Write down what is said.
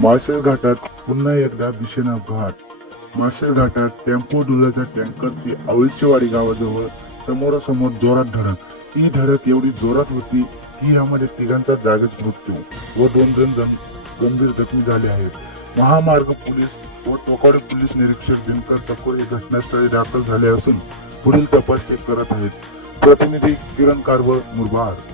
माळशेज घाटात पुन्हा एकदा दिशेने अपघात। माळशेज घाटात टेम्पो दुधाच्या टँकरची आवळचीवाडी गावाजवळ समोरासमोर जोरात धडक। ही धडक एवढी जोरात होती की यामध्ये तिघांचा जागीच मृत्यू व 2 जण गंभीर जखमी झाले आहेत। महामार्ग पोलीस व टोकाडे पोलीस निरीक्षक दिनकर चकोर हे घटनास्थळी दाखल झाले असून पुढील तपास ते करत आहेत। प्रतिनिधी किरण कारवळ, मुरबाड।